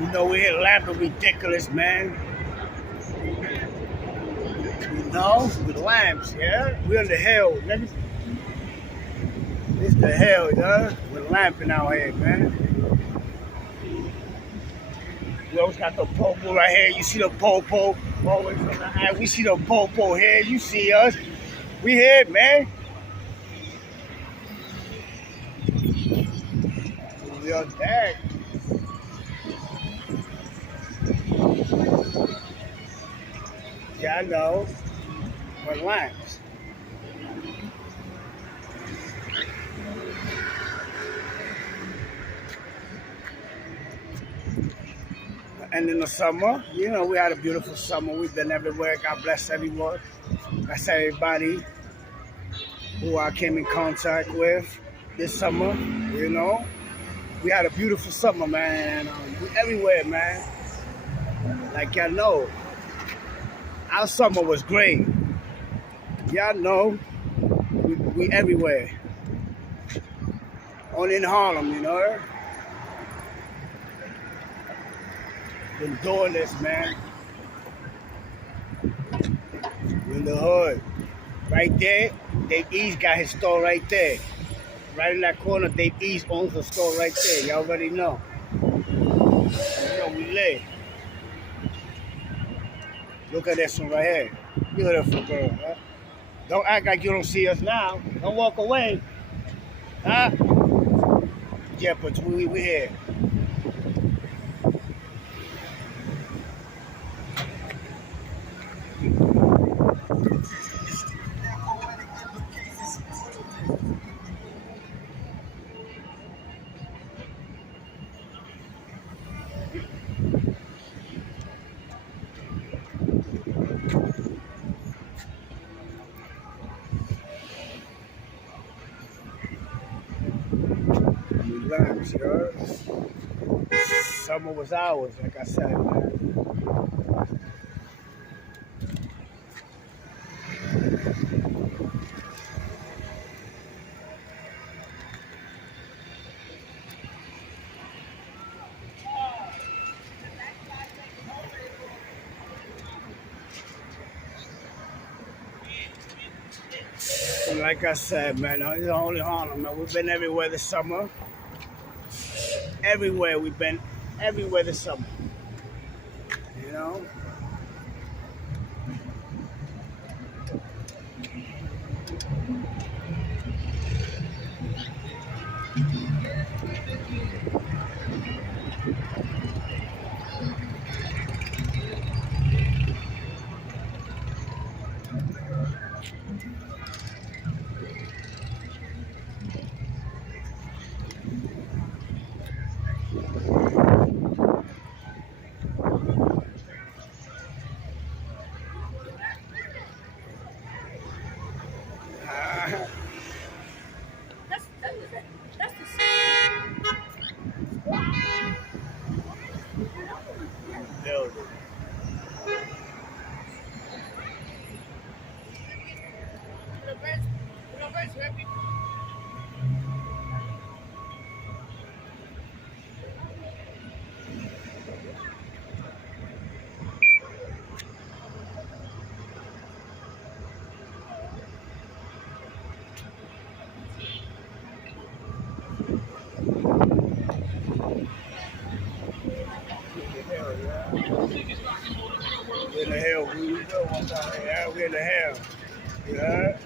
You know, we're here lamping ridiculous, man. You know, with lamps, yeah? We're in the hell, nigga. It's the hell, yeah? We're lamping out here, man. We always got the popo right here. You see the popo always on the eye. We see the popo here. You see us. We here, man. We are dead. Yeah, I know. But lamps. And in the summer, you know, we had a beautiful summer. We've been everywhere. God bless everyone. Bless everybody who I came in contact with this summer, you know. We had a beautiful summer, man. We everywhere, man. Like y'all know, our summer was great. Y'all know, we everywhere. Only in Harlem, you know. Been doing this, man. In the hood. Right there, Dave East got his store right there. Right in that corner, Dave East owns the store right there. Y'all already know. You know we live. Look at this one right here. Beautiful girl, huh? Don't act like you don't see us now. Don't walk away. Huh? Yeah, but we here. Relax, yo. Summer was ours, like I said, man. And like I said, man, it's only Harlem, man. We've been everywhere this summer. Everywhere we've been, everywhere this summer. You know? Building. We're in the hell. We in the hell. You heard?